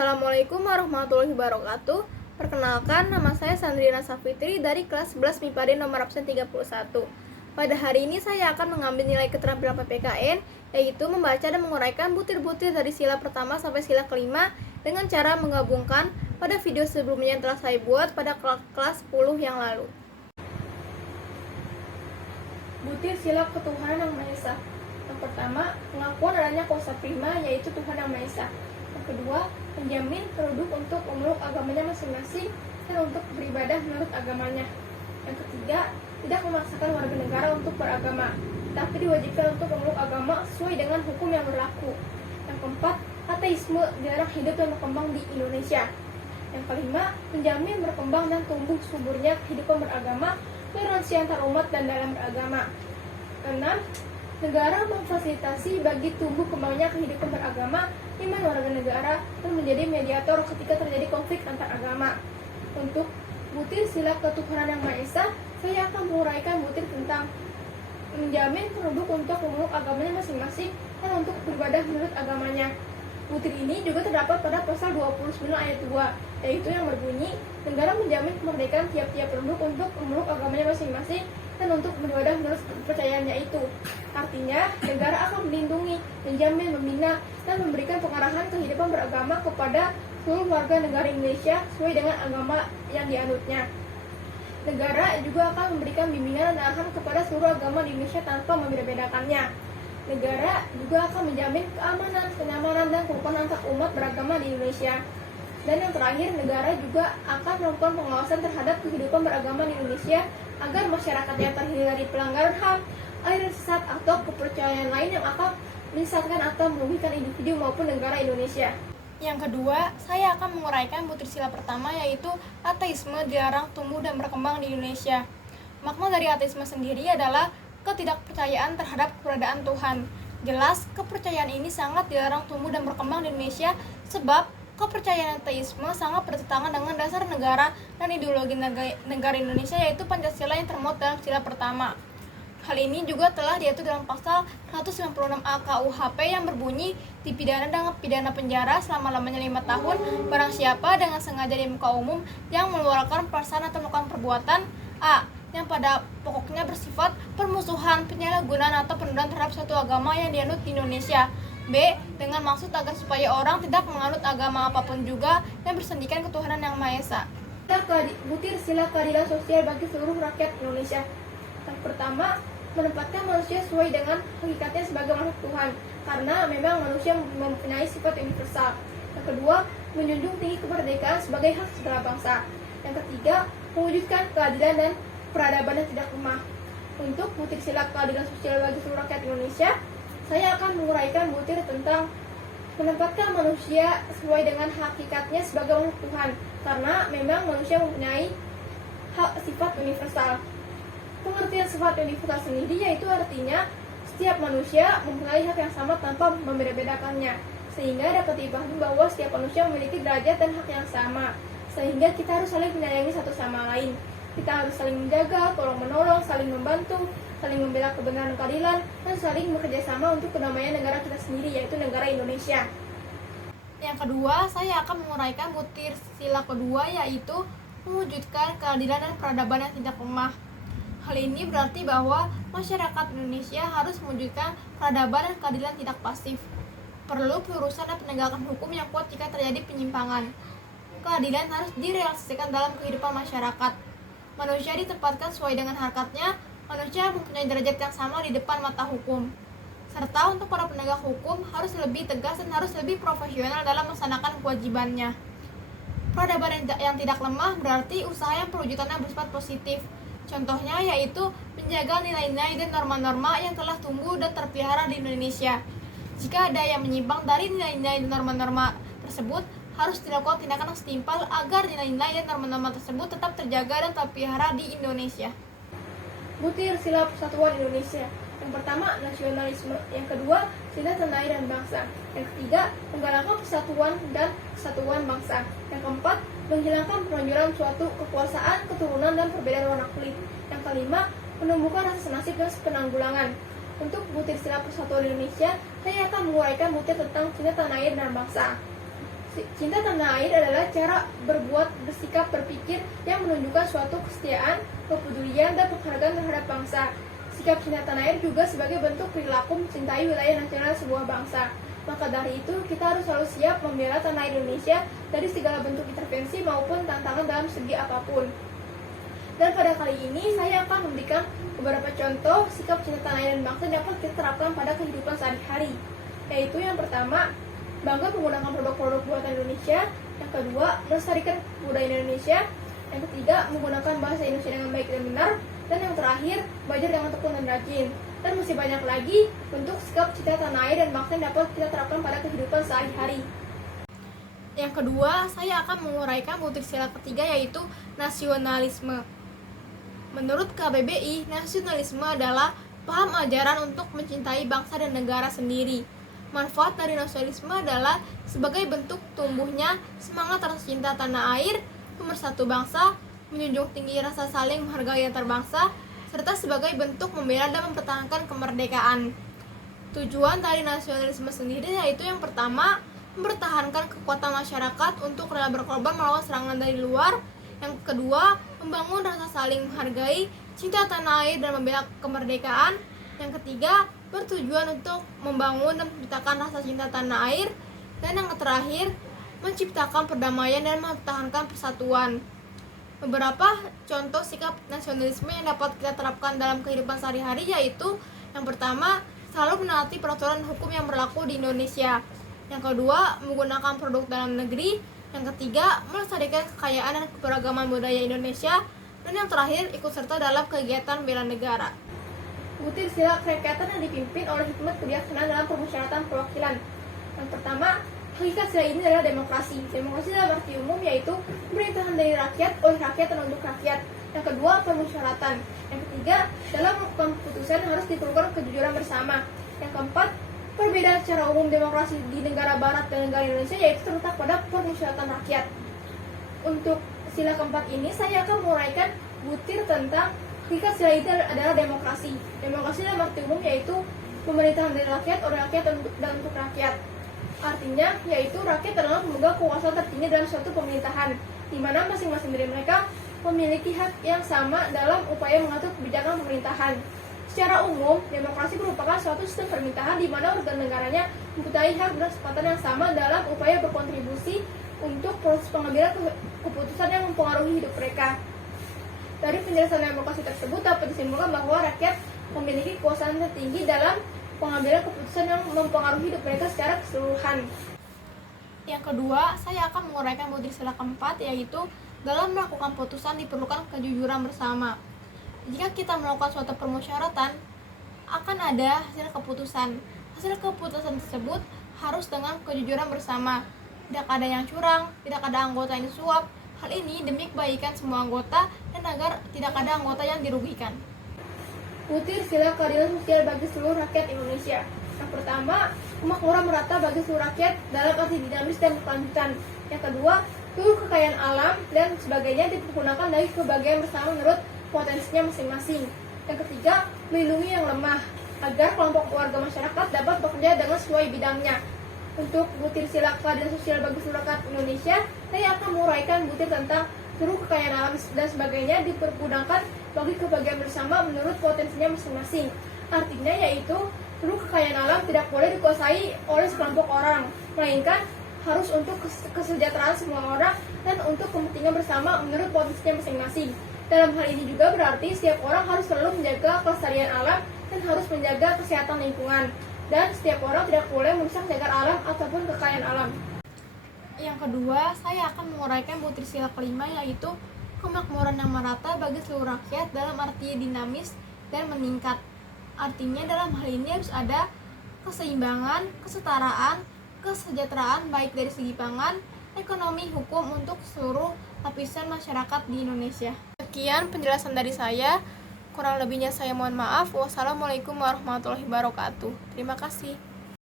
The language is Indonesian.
Assalamualaikum warahmatullahi wabarakatuh. Perkenalkan, nama saya Sandrina Safitri dari kelas 11 MIPA D nomor absen 31. Pada hari ini saya akan mengambil nilai keterampilan PPKN, yaitu membaca dan menguraikan butir-butir dari sila pertama sampai sila kelima dengan cara menggabungkan pada video sebelumnya yang telah saya buat pada kelas 10 yang lalu. Butir sila ketuhanan yang Maha Esa. Yang pertama, pengakuan adanya kuasa prima, yaitu Tuhan yang Maha Esa. Yang kedua, menjamin penduduk untuk memeluk agamanya masing-masing dan untuk beribadah menurut agamanya. Yang ketiga, tidak memaksakan warga negara untuk beragama, tapi diwajibkan untuk memeluk agama sesuai dengan hukum yang berlaku. Yang keempat, ateisme jarang hidup dan berkembang di Indonesia. Yang kelima, menjamin berkembang dan tumbuh suburnya kehidupan beragama, toleransi antar umat dan dalam beragama. Keenam, negara memfasilitasi bagi tumbuh kembangnya kehidupan beragama iman warga negara dan menjadi mediator ketika terjadi konflik antar agama. Untuk butir sila ketuhanan yang Maha Esa, saya akan menguraikan butir tentang menjamin penduduk untuk memeluk agamanya masing-masing dan untuk beribadah menurut agamanya. Butir ini juga terdapat pada pasal 29 ayat 2, yaitu yang berbunyi, negara menjamin kemerdekaan tiap-tiap penduduk untuk memeluk agamanya masing-masing dan untuk beribadah menurut kepercayaannya itu. Artinya, negara akan melindungi, menjamin, membina, dan memberikan pengarahan kehidupan beragama kepada seluruh warga negara Indonesia sesuai dengan agama yang dianutnya. Negara juga akan memberikan bimbingan dan arahan kepada seluruh agama di Indonesia tanpa membeda-bedakannya. Negara juga akan menjamin keamanan, kenyamanan, dan kerukunan antar umat beragama di Indonesia. Dan yang terakhir, negara juga akan melakukan pengawasan terhadap kehidupan beragama di Indonesia agar masyarakatnya terhindar dari pelanggaran HAM, aliran sesat, atau kepercayaan lain yang akan menyesatkan atau merugikan individu maupun negara Indonesia. Yang kedua, saya akan menguraikan butir sila pertama, yaitu ateisme dilarang tumbuh dan berkembang di Indonesia. Makna dari ateisme sendiri adalah ketidakpercayaan terhadap keberadaan Tuhan. Jelas, kepercayaan ini sangat dilarang tumbuh dan berkembang di Indonesia sebab kepercayaan ateisme sangat bertentangan dengan dasar negara dan ideologi negara Indonesia, yaitu Pancasila yang termuat dalam sila pertama. Hal ini juga telah diatur dalam pasal 196A KUHP yang berbunyi dipidana dengan pidana penjara selama-lamanya 5 tahun barang siapa dengan sengaja di muka umum yang mengeluarkan perasaan atau melakukan perbuatan A. yang pada pokoknya bersifat permusuhan, penyalahgunaan atau penodaan terhadap suatu agama yang dianut di Indonesia. B. dengan maksud agar supaya orang tidak menganut agama apapun juga yang bersendikan ketuhanan yang Maha Esa. Butir sila keadilan sosial bagi seluruh rakyat Indonesia. Yang pertama, menempatkan manusia sesuai dengan hakikatnya sebagai makhluk Tuhan, karena memang manusia mempunyai sifat universal. Yang kedua, menjunjung tinggi kemerdekaan sebagai hak segala bangsa. Yang ketiga, mewujudkan keadilan dan peradaban yang tidak lemah. Untuk butir sila keadilan sosial bagi seluruh rakyat Indonesia, saya akan menguraikan butir tentang menempatkan manusia sesuai dengan hakikatnya sebagai makhluk Tuhan, karena memang manusia mempunyai hak sifat universal. Pengertian sifat universal sendiri yaitu artinya setiap manusia mempunyai hak yang sama tanpa membeda-bedakannya, sehingga dapat dipahami bahwa setiap manusia memiliki derajat dan hak yang sama, sehingga kita harus saling menyayangi satu sama lain. Kita harus saling menjaga, tolong-menolong, saling membantu, saling membela kebenaran dan keadilan, dan saling bekerja sama untuk kedamaian negara kita sendiri, yaitu negara Indonesia. Yang kedua, saya akan menguraikan butir sila kedua, yaitu mewujudkan keadilan dan peradaban yang tidak lemah. Hal ini berarti bahwa masyarakat Indonesia harus mewujudkan peradaban dan keadilan tidak pasif. Perlu pelurusan dan penegakan hukum yang kuat jika terjadi penyimpangan. Keadilan harus direalisasikan dalam kehidupan masyarakat. Manusia ditempatkan sesuai dengan harkatnya, manusia mempunyai derajat yang sama di depan mata hukum. Serta untuk para penegak hukum harus lebih tegas dan harus lebih profesional dalam melaksanakan kewajibannya. Peradaban yang tidak lemah berarti usaha yang perwujudannya bersifat positif. Contohnya yaitu menjaga nilai-nilai dan norma-norma yang telah tumbuh dan terpelihara di Indonesia. Jika ada yang menyimpang dari nilai-nilai dan norma-norma tersebut, harus dilakukan tindakan yang setimpal agar nilai-nilai dan norma-norma tersebut tetap terjaga dan terpelihara di Indonesia. Butir sila persatuan Indonesia. Yang pertama, nasionalisme. Yang kedua, sila tanah air dan bangsa. Yang ketiga, menggalakkan persatuan dan kesatuan bangsa. Yang keempat, menghilangkan penonjolan suatu kekuasaan, keturunan, dan perbedaan warna kulit. Yang kelima, menumbuhkan rasa senasib dan penanggulangan. Untuk butir sila persatuan Indonesia, saya akan menguraikan butir tentang sila tanah air dan bangsa. Cinta tanah air adalah cara berbuat, bersikap, berpikir yang menunjukkan suatu kesetiaan, kepedulian, dan penghargaan terhadap bangsa. Sikap cinta tanah air juga sebagai bentuk perilaku mencintai wilayah nasional sebuah bangsa. Maka dari itu, kita harus selalu siap membela tanah air Indonesia dari segala bentuk intervensi maupun tantangan dalam segi apapun. Dan pada kali ini, saya akan memberikan beberapa contoh sikap cinta tanah air dan bangsa yang dapat kita terapkan pada kehidupan sehari-hari. Yaitu yang pertama, bangga menggunakan produk-produk buatan Indonesia. Yang kedua, melestarikan budaya Indonesia. Yang ketiga, menggunakan bahasa Indonesia dengan baik dan benar. Dan yang terakhir, belajar dengan tekun dan rajin. Dan masih banyak lagi bentuk sikap cinta tanah air dan bangsa yang dapat kita terapkan pada kehidupan sehari-hari. Yang kedua, saya akan menguraikan butir sila ketiga, yaitu nasionalisme. Menurut KBBI, nasionalisme adalah paham ajaran untuk mencintai bangsa dan negara sendiri. Manfaat dari nasionalisme adalah sebagai bentuk tumbuhnya semangat rasa cinta tanah air, pemersatu bangsa, menjunjung tinggi rasa saling menghargai antar bangsa, serta sebagai bentuk membela dan mempertahankan kemerdekaan. Tujuan dari nasionalisme sendiri yaitu yang pertama, mempertahankan kekuatan masyarakat untuk rela berkorban melawan serangan dari luar. Yang kedua, membangun rasa saling menghargai, cinta tanah air dan membela kemerdekaan. Yang ketiga, bertujuan untuk membangun dan menciptakan rasa cinta tanah air. Dan yang terakhir, menciptakan perdamaian dan mempertahankan persatuan. Beberapa contoh sikap nasionalisme yang dapat kita terapkan dalam kehidupan sehari-hari yaitu yang pertama, selalu menaati peraturan hukum yang berlaku di Indonesia. Yang kedua, menggunakan produk dalam negeri. Yang ketiga, melestarikan kekayaan dan keberagaman budaya Indonesia. Dan yang terakhir, ikut serta dalam kegiatan bela negara. Butir sila kerakyatan yang dipimpin oleh hikmat kebijaksanaan dalam permusyawaratan perwakilan. Yang pertama, hakikat sila ini adalah demokrasi. Demokrasi dalam arti umum yaitu pemerintahan dari rakyat, oleh rakyat dan untuk rakyat. Yang kedua, permusyawaratan. Yang ketiga, dalam keputusan harus diperlukan kejujuran bersama. Yang keempat, perbedaan secara umum demokrasi di negara barat dan negara Indonesia yaitu terletak pada permusyawaratan rakyat. Untuk sila keempat ini, saya akan menguraikan butir tentang hakikat sila itu adalah demokrasi. Demokrasi dalam arti umum yaitu pemerintahan dari rakyat, oleh rakyat dan untuk rakyat. Artinya, yaitu rakyat adalah pemegang kekuasaan tertinggi dalam suatu pemerintahan, di mana masing-masing dari mereka memiliki hak yang sama dalam upaya mengatur kebijakan pemerintahan. Secara umum, demokrasi merupakan suatu sistem pemerintahan di mana warga negaranya mempunyai hak dan kesempatan yang sama dalam upaya berkontribusi untuk proses pengambilan keputusan yang mempengaruhi hidup mereka. Dari penjelasan demokrasi tersebut dapat disimpulkan bahwa rakyat memiliki kekuasaan tertinggi dalam pengambilan keputusan yang mempengaruhi hidup mereka secara keseluruhan. Yang kedua, saya akan menguraikan butir sila keempat, yaitu dalam melakukan putusan diperlukan kejujuran bersama. Jika kita melakukan suatu permusyawaratan, akan ada hasil keputusan. Hasil keputusan tersebut harus dengan kejujuran bersama. Tidak ada yang curang, tidak ada anggota yang disuap. Hal ini demi kebaikan semua anggota dan agar tidak ada anggota yang dirugikan. Butir sila keadilan sosial bagi seluruh rakyat Indonesia. Yang pertama, kemakmuran merata bagi seluruh rakyat dalam arti dinamis dan berkelanjutan. Yang kedua, seluruh kekayaan alam dan sebagainya dipergunakan dari kebahagiaan bersama menurut potensinya masing-masing. Yang ketiga, melindungi yang lemah agar kelompok warga masyarakat dapat bekerja dengan sesuai bidangnya. Untuk butir sila keadilan sosial bagi seluruh rakyat Indonesia, saya akan menguraikan butir tentang seluruh kekayaan alam dan sebagainya dipergunakan bagi kebahagiaan bersama menurut potensinya masing-masing. Artinya yaitu seluruh kekayaan alam tidak boleh dikuasai oleh sekelompok orang, melainkan harus untuk kesejahteraan semua orang dan untuk kepentingan bersama menurut potensinya masing-masing. Dalam hal ini juga berarti setiap orang harus selalu menjaga kelestarian alam dan harus menjaga kesehatan lingkungan. Dan setiap orang tidak boleh merusak cagar alam ataupun kekayaan alam. Yang kedua, saya akan menguraikan butir sila kelima, yaitu kemakmuran yang merata bagi seluruh rakyat dalam arti dinamis dan meningkat. Artinya dalam hal ini harus ada keseimbangan, kesetaraan, kesejahteraan baik dari segi pangan, ekonomi, hukum untuk seluruh lapisan masyarakat di Indonesia. Sekian penjelasan dari saya. Kurang lebihnya saya mohon maaf. Wassalamualaikum warahmatullahi wabarakatuh. Terima kasih.